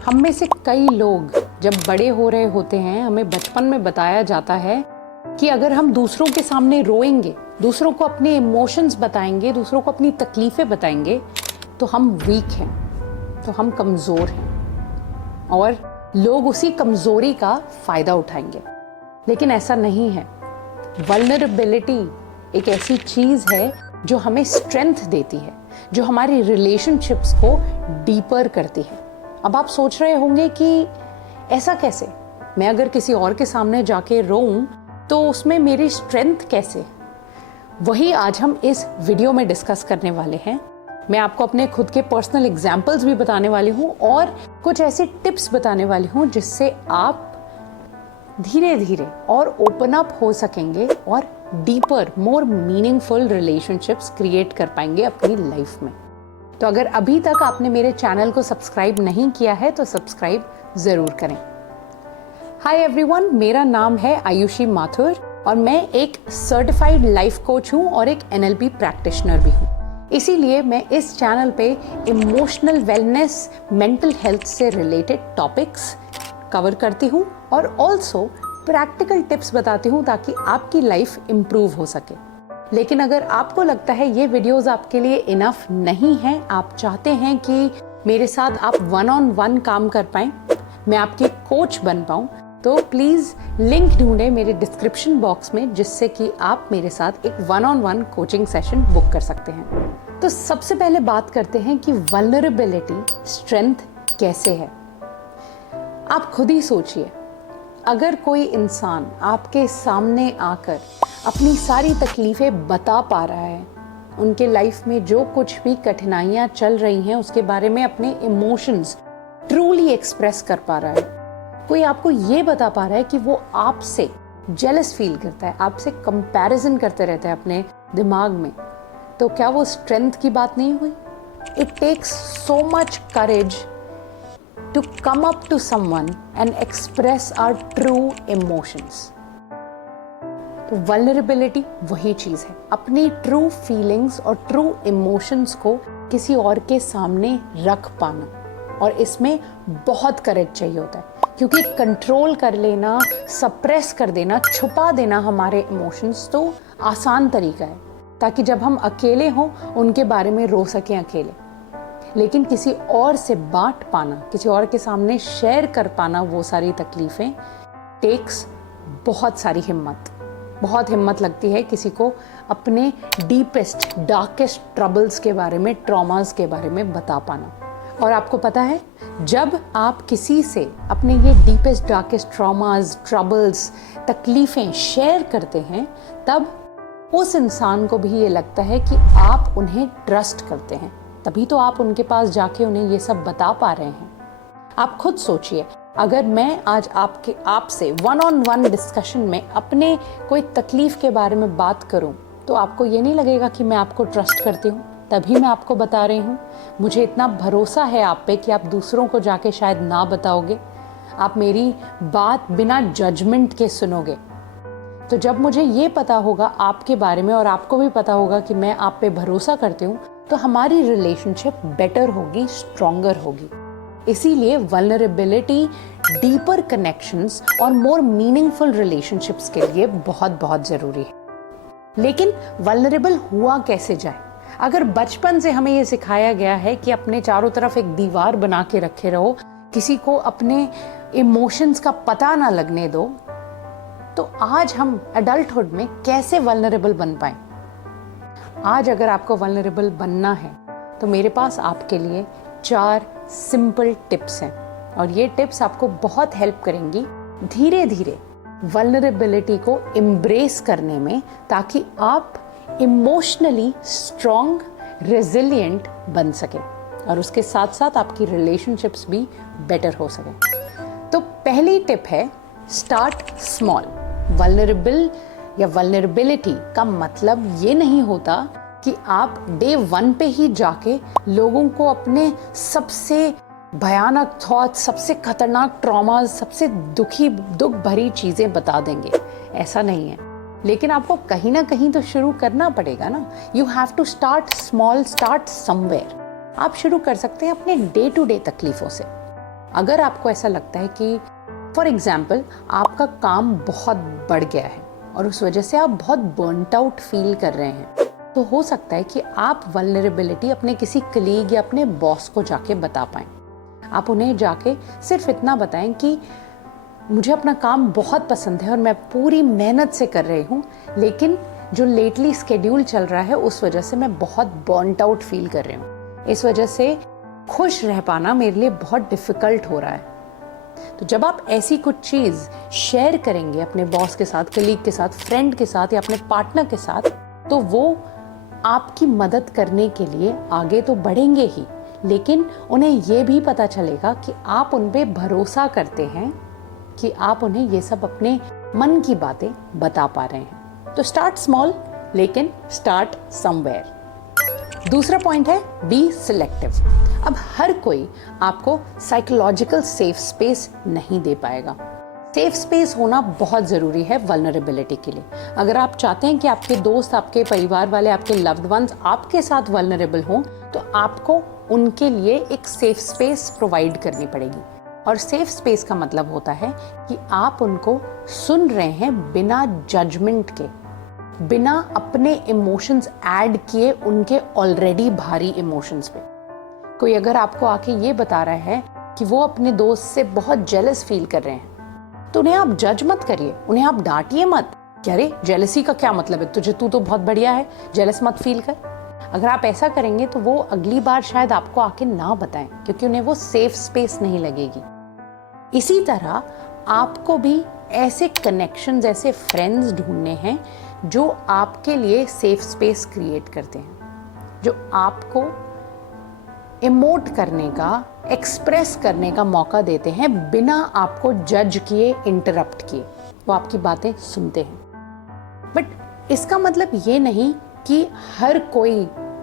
हम में से कई लोग जब बड़े हो रहे होते हैं, हमें बचपन में बताया जाता है कि अगर हम दूसरों के सामने रोएंगे, दूसरों को अपने इमोशंस बताएंगे, दूसरों को अपनी तकलीफ़ें बताएंगे, तो हम वीक हैं, तो हम कमज़ोर हैं और लोग उसी कमज़ोरी का फ़ायदा उठाएंगे। लेकिन ऐसा नहीं है। वल्नरेबिलिटी एक ऐसी चीज़ है जो हमें स्ट्रेंथ देती है, जो हमारी रिलेशनशिप्स को डीपर करती है। अब आप सोच रहे होंगे कि ऐसा कैसे? मैं अगर किसी और के सामने जाके रोऊं तो उसमें मेरी स्ट्रेंथ कैसे? वही आज हम इस वीडियो में डिस्कस करने वाले हैं। मैं आपको अपने खुद के पर्सनल एग्जाम्पल्स भी बताने वाली हूँ और कुछ ऐसे टिप्स बताने वाली हूँ जिससे आप धीरे धीरे और ओपन अप हो सकेंगे और deeper, more meaningful relationships create कर पाएंगे अपनी लाइफ में। तो अगर अभी तक आपने मेरे चैनल को सब्सक्राइब नहीं किया है तो सब्सक्राइब ज़रूर करें। हाय एवरीवन, मेरा नाम है आयुषी माथुर और मैं एक सर्टिफाइड लाइफ कोच हूँ और एक NLP प्रैक्टिशनर भी हूँ। इसीलिए मैं इस चैनल पे इमोशनल वेलनेस, मेंटल हेल्थ से रिलेटेड टॉपिक्स कवर करती हूँ और ऑल्सो प्रैक्टिकल टिप्स बताती हूँ ताकि आपकी लाइफ इम्प्रूव हो सके। लेकिन अगर आपको लगता है ये वीडियोस आपके लिए इनफ नहीं है, आप चाहते हैं कि मेरे साथ आप 1-on-1 काम कर पाएं, मैं आपकी कोच बन पाऊं, तो प्लीज़ लिंक ढूंढें मेरे डिस्क्रिप्शन बॉक्स में जिससे कि आप मेरे साथ एक 1-on-1 कोचिंग सेशन बुक कर सकते हैं। तो सबसे पहले बात करते हैं कि वल्नरेबिलिटी स्ट्रेंथ कैसे है। आप खुद ही सोचिए, अगर कोई इंसान आपके सामने आकर अपनी सारी तकलीफ़ें बता पा रहा है, उनके लाइफ में जो कुछ भी कठिनाइयाँ चल रही हैं उसके बारे में अपने इमोशंस ट्रूली एक्सप्रेस कर पा रहा है, कोई आपको ये बता पा रहा है कि वो आपसे जेलस फील करता है, आपसे कंपैरिजन करते रहता है अपने दिमाग में, तो क्या वो स्ट्रेंथ की बात नहीं हुई? It takes so much courage to come up to someone and express our true emotions. तो vulnerability वही चीज़ है, अपनी true feelings और true emotions को किसी और के सामने रख पाना, और इसमें बहुत करेज चाहिए होता है क्योंकि कंट्रोल कर लेना, सप्रेस कर देना, छुपा देना हमारे इमोशंस तो आसान तरीका है ताकि जब हम अकेले हों उनके बारे में रो सकें अकेले। लेकिन किसी और से बांट पाना, किसी और के सामने शेयर कर पाना वो सारी तकलीफ़ें टेक्स बहुत सारी हिम्मत। बहुत हिम्मत लगती है किसी को अपने डीपेस्ट, डार्केस्ट ट्रबल्स के बारे में, ट्रॉमास के बारे में बता पाना। और आपको पता है, जब आप किसी से अपने ये डीपेस्ट, डार्केस्ट ट्रॉमास, ट्रबल्स, तकलीफ़ें शेयर करते हैं, तब उस इंसान को भी ये लगता है कि आप उन्हें ट्रस्ट करते हैं, तभी तो आप उनके पास जाके उन्हें ये सब बता पा रहे हैं। आप खुद सोचिए, अगर मैं आज आपसे 1-on-1 डिस्कशन में अपने कोई तकलीफ के बारे में बात करूं, तो आपको ये नहीं लगेगा कि मैं आपको ट्रस्ट करती हूं, तभी मैं आपको बता रही हूं। मुझे इतना भरोसा है आप पे कि आप दूसरों को जाके शायद ना बताओगे, आप मेरी बात बिना जजमेंट के सुनोगे। तो जब मुझे ये पता होगा आपके बारे में और आपको भी पता होगा कि मैं आप पे भरोसा करती हूँ, तो हमारी रिलेशनशिप बेटर होगी, स्ट्रॉन्गर होगी। इसीलिए वल्नरेबिलिटी डीपर कनेक्शंस और मोर मीनिंगफुल रिलेशनशिप्स के लिए बहुत बहुत ज़रूरी है। लेकिन वल्नरेबल हुआ कैसे जाए? अगर बचपन से हमें ये सिखाया गया है कि अपने चारों तरफ एक दीवार बना के रखे रहो, किसी को अपने इमोशंस का पता ना लगने दो, तो आज हम एडल्टहुड में कैसे वल्नरेबल बन पाएं? आज अगर आपको वल्नरेबल बनना है तो मेरे पास आपके लिए 4 सिंपल टिप्स हैं और ये टिप्स आपको बहुत हेल्प करेंगी धीरे धीरे वल्नरेबिलिटी को एम्ब्रेस करने में, ताकि आप इमोशनली स्ट्रॉन्ग, रेजिलिएंट बन सके और उसके साथ साथ आपकी रिलेशनशिप्स भी बेटर हो सके। तो पहली टिप है, स्टार्ट स्मॉल। वल्नरेबल या वल्नरेबिलिटी का मतलब ये नहीं होता कि आप डे 1 पे ही जाके लोगों को अपने सबसे भयानक थॉट्स, सबसे खतरनाक ट्रॉमाज, सबसे दुख भरी चीज़ें बता देंगे। ऐसा नहीं है, लेकिन आपको कहीं ना कहीं तो शुरू करना पड़ेगा ना। You have to start small, start somewhere. आप शुरू कर सकते हैं अपने डे टू डे तकलीफ़ों से। अगर आपको ऐसा लगता है कि फॉर एग्जाम्पल आपका काम बहुत बढ़ गया है और उस वजह से आप बहुत बर्नट आउट फील कर रहे हैं, तो हो सकता है कि आप वल्नरेबिलिटी अपने किसी कलीग या अपने बॉस को जाके बता पाएं। आप उन्हें जाके सिर्फ इतना बताएं कि मुझे अपना काम बहुत पसंद है और मैं पूरी मेहनत से कर रही हूँ, लेकिन जो लेटली स्केड्यूल चल रहा है उस वजह से मैं बहुत बर्नट आउट फील कर रही हूँ। इस वजह से खुश रह पाना मेरे लिए बहुत डिफिकल्ट हो रहा है। तो जब आप ऐसी कुछ चीज़ शेयर करेंगे अपने बॉस के साथ, कलीग के साथ, फ्रेंड के साथ या अपने पार्टनर के साथ, तो वो आपकी मदद करने के लिए आगे तो बढ़ेंगे ही, लेकिन उन्हें ये भी पता चलेगा कि आप उन पे भरोसा करते हैं, कि आप उन्हें ये सब अपने मन की बातें बता पा रहे हैं। तो स्टार्ट स्मॉल, लेकिन स्टार्ट समवेयर। दूसरा पॉइंट है बी सिलेक्टिव। अब हर कोई आपको साइकोलॉजिकल सेफ स्पेस नहीं दे पाएगा। सेफ स्पेस होना बहुत ज़रूरी है वल्नरेबिलिटी के लिए। अगर आप चाहते हैं कि आपके दोस्त, आपके परिवार वाले, आपके लव्ड वंस आपके साथ वल्नरेबल हों, तो आपको उनके लिए एक सेफ स्पेस प्रोवाइड करनी पड़ेगी। और सेफ स्पेस का मतलब होता है कि आप उनको सुन रहे हैं बिना जजमेंट के, बिना अपने इमोशंस ऐड किए उनके ऑलरेडी भारी इमोशंस पे। कोई अगर आपको आके ये बता रहा है कि वो अपने दोस्त से बहुत जेलस फील कर रहे हैं, तो उन्हें आप जज मत करिए, उन्हें आप डांटिए मत कि अरे जेलसी का क्या मतलब है तुझे, तू तो बहुत बढ़िया है, जेलस मत फील कर। अगर आप ऐसा करेंगे तो वो अगली बार शायद आपको आके ना बताएं, क्योंकि उन्हें वो सेफ स्पेस नहीं लगेगी। इसी तरह आपको भी ऐसे कनेक्शंस, ऐसे फ्रेंड्स ढूंढने हैं जो आपके लिए सेफ स्पेस क्रिएट करते हैं, जो आपको इमोट करने का, एक्सप्रेस करने का मौका देते हैं बिना आपको जज किए, इंटरप्ट किए। वो आपकी बातें सुनते हैं। बट इसका मतलब ये नहीं कि हर कोई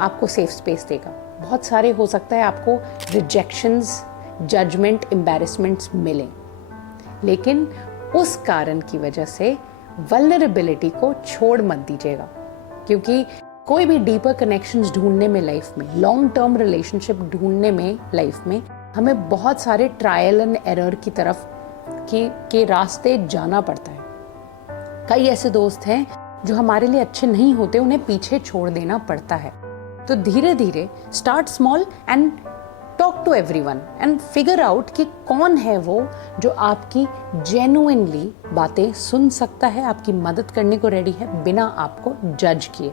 आपको सेफ स्पेस देगा। बहुत सारे हो सकता है आपको रिजेक्शंस, जजमेंट, एम्बैरेसमेंट्स मिलें, लेकिन उस कारण की वजह से वल्नरेबिलिटी को छोड़ मत दीजिएगा। क्योंकि कोई भी डीपर कनेक्शंस ढूंढने में लाइफ में, लॉन्ग टर्म रिलेशनशिप ढूंढने में लाइफ में, हमें बहुत सारे ट्रायल एंड एरर की तरफ के रास्ते जाना पड़ता है। कई ऐसे दोस्त हैं जो हमारे लिए अच्छे नहीं होते, उन्हें पीछे छोड़ देना पड़ता है। तो धीरे धीरे start small and talk to everyone and figure out कि कौन है वो जो आपकी जेन्युइनली बातें सुन सकता है, आपकी मदद करने को रेडी है बिना आपको जज किए।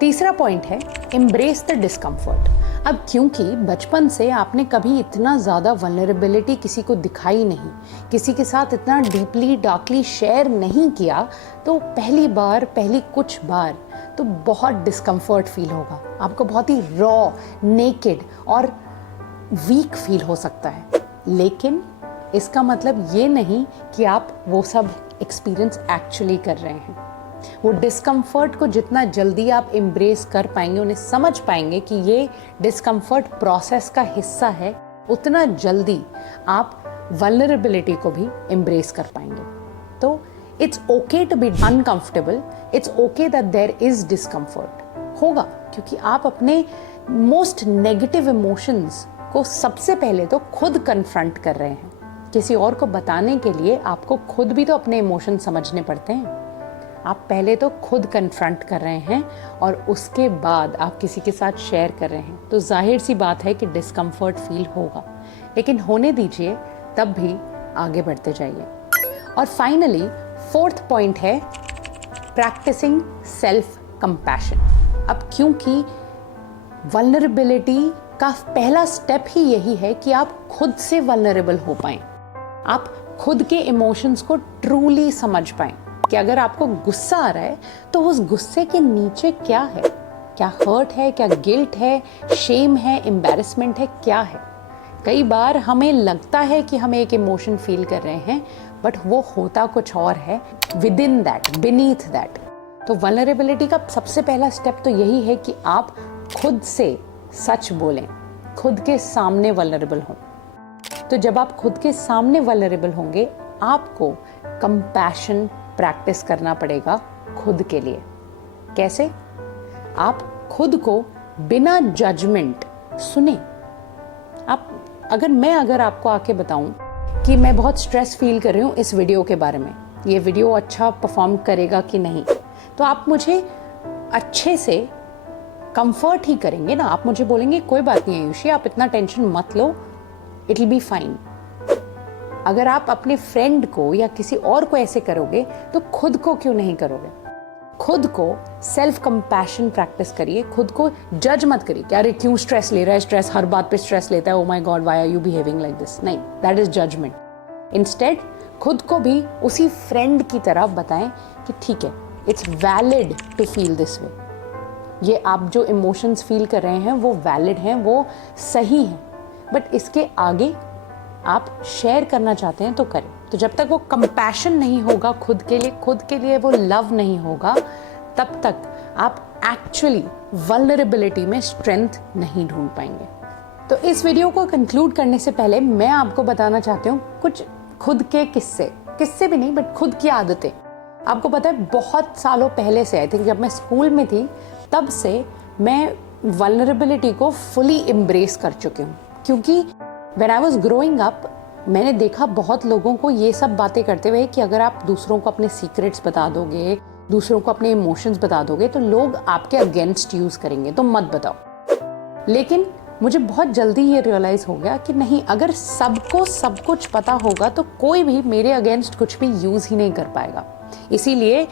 तीसरा पॉइंट है एम्ब्रेस द डिस्कम्फर्ट। अब क्योंकि बचपन से आपने कभी इतना ज़्यादा वल्नरेबिलिटी किसी को दिखाई नहीं, किसी के साथ इतना डीपली डार्कली शेयर नहीं किया, तो पहली कुछ बार तो बहुत डिस्कम्फर्ट फील होगा। आपको बहुत ही रॉ, नेकेड और वीक फील हो सकता है। लेकिन इसका मतलब ये नहीं कि आप वो सब एक्सपीरियंस एक्चुअली कर रहे हैं। वो डिस्कम्फर्ट को जितना जल्दी आप एम्ब्रेस कर पाएंगे, उन्हें समझ पाएंगे कि ये डिस्कम्फर्ट प्रोसेस का हिस्सा है, उतना जल्दी आप वल्नरेबिलिटी को भी एम्ब्रेस कर पाएंगे। तो it's okay to be uncomfortable, it's okay that there is discomfort होगा, क्योंकि आप अपने मोस्ट नेगेटिव इमोशंस को सबसे पहले तो खुद कन्फ्रंट कर रहे हैं। किसी और को बताने के लिए आपको खुद भी तो अपने इमोशन समझने पड़ते हैं। आप पहले तो खुद कन्फ्रंट कर रहे हैं और उसके बाद आप किसी के साथ शेयर कर रहे हैं। तो जाहिर सी बात है कि डिस्कम्फर्ट फील होगा, लेकिन होने दीजिए, तब भी आगे बढ़ते जाइए। और फाइनली फोर्थ पॉइंट है प्रैक्टिसिंग सेल्फ कंपैशन। अब क्योंकि वल्नरेबिलिटी का पहला स्टेप ही यही है कि आप खुद से वल्नरेबल हो पाएं, आप खुद के इमोशंस को ट्रूली समझ पाएं कि अगर आपको गुस्सा आ रहा है तो उस गुस्से के नीचे क्या है, क्या हर्ट है, क्या गिल्ट है, शेम है, एम्बैरेसमेंट है, क्या है। कई बार हमें लगता है कि हम एक इमोशन फील कर रहे हैं, बट वो होता कुछ और है with in that, beneath that. तो वल्नरेबिलिटी का सबसे पहला स्टेप तो यही है कि आप खुद से सच बोलें, खुद के सामने वल्नरेबल हों। तो जब आप खुद के सामने वल्नरेबल होंगे, आपको कंपैशन प्रैक्टिस करना पड़ेगा खुद के लिए। कैसे? आप खुद को बिना जजमेंट सुने। आप अगर आपको आके बताऊं कि मैं बहुत स्ट्रेस फील कर रही हूँ इस वीडियो के बारे में, ये वीडियो अच्छा परफॉर्म करेगा कि नहीं, तो आप मुझे अच्छे से कंफर्ट ही करेंगे ना। आप मुझे बोलेंगे कोई बात नहीं आयुषी, आप इतना टेंशन मत लो, इट विल बी फाइन। अगर आप अपने फ्रेंड को या किसी और को ऐसे करोगे तो खुद को क्यों नहीं करोगे? खुद को सेल्फ कंपैशन प्रैक्टिस करिए, खुद को जज मत करिए कि अरे क्यों स्ट्रेस ले रहा है, स्ट्रेस हर बात पे स्ट्रेस लेता है, oh my God why are you behaving like this. नहीं, दैट इज जजमेंट। इंस्टेड खुद को भी उसी फ्रेंड की तरह बताएं कि ठीक है, it's valid to feel this way. ये आप जो इमोशंस फील कर रहे हैं वो वैलिड हैं, वो सही हैं, बट इसके आगे आप शेयर करना चाहते हैं तो करें। तो जब तक वो कंपैशन नहीं होगा खुद के लिए वो लव नहीं होगा, तब तक आप एक्चुअली वल्नरेबिलिटी में स्ट्रेंथ नहीं ढूंढ पाएंगे। तो इस वीडियो को कंक्लूड करने से पहले मैं आपको बताना चाहती हूँ कुछ खुद के किस्से भी नहीं बट खुद की आदतें। आपको पता है बहुत सालों पहले से, आई थिंक जब मैं स्कूल में थी तब से मैं वल्नरेबिलिटी को फुली एम्ब्रेस कर चुकी हूँ, क्योंकि when I was growing up मैंने देखा बहुत लोगों को ये सब बातें करते हुए कि अगर आप दूसरों को अपने सीक्रेट्स बता दोगे, दूसरों को अपने इमोशंस बता दोगे तो लोग आपके अगेंस्ट यूज करेंगे, तो मत बताओ। लेकिन मुझे बहुत जल्दी ये रियलाइज हो गया कि नहीं, अगर सबको सब कुछ पता होगा तो कोई भी मेरे अगेंस्ट कुछ भी यूज ही नहीं कर पाएगा। इसीलिए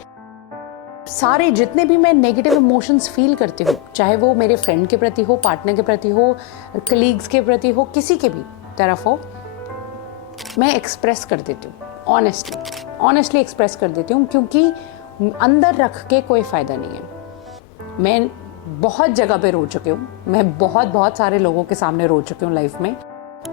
सारे जितने भी मैं नेगेटिव इमोशंस फील करती हूँ, चाहे वो मेरे फ्रेंड के प्रति हो, पार्टनर के प्रति हो, कलीग्स के प्रति हो, किसी के भी तरफ हो, मैं एक्सप्रेस कर देती हूँ। ऑनेस्टली एक्सप्रेस कर देती हूँ, क्योंकि अंदर रख के कोई फ़ायदा नहीं है। मैं बहुत जगह पे रो चुकी हूँ, मैं बहुत सारे लोगों के सामने रो चुकी हूँ लाइफ में,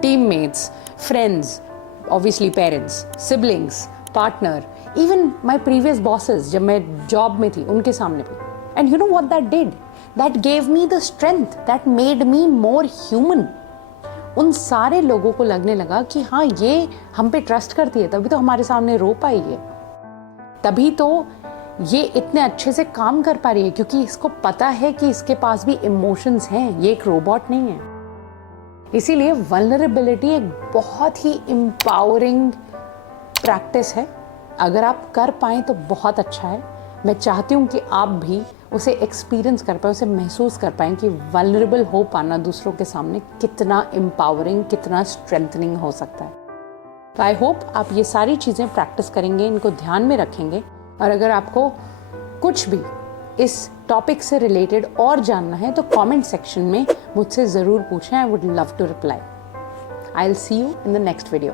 teammates, friends, obviously parents, siblings, partner, even my previous bosses जब मैं जॉब में थी उनके सामने भी। And you know what that did? That gave me the strength that made me more human. उन सारे लोगों को लगने लगा कि हाँ, ये हम पे ट्रस्ट करती है, तभी तो हमारे सामने रो पाई है, तभी तो ये इतने अच्छे से काम कर पा रही है, क्योंकि इसको पता है कि इसके पास भी इमोशंस हैं, ये एक रोबोट नहीं है। इसीलिए वल्नरेबिलिटी एक बहुत ही एम्पावरिंग प्रैक्टिस है। अगर आप कर पाएँ तो बहुत अच्छा है। मैं चाहती हूँ कि आप भी उसे एक्सपीरियंस कर पाएँ, उसे महसूस कर पाएँ कि वल्नरेबल हो पाना दूसरों के सामने कितना एम्पावरिंग, कितना स्ट्रेंथनिंग हो सकता है। तो आई होप आप ये सारी चीज़ें प्रैक्टिस करेंगे, इनको ध्यान में रखेंगे। और अगर आपको कुछ भी इस टॉपिक से रिलेटेड और जानना है तो कमेंट सेक्शन में मुझसे ज़रूर पूछें। I would love to reply. I will see you in the next video.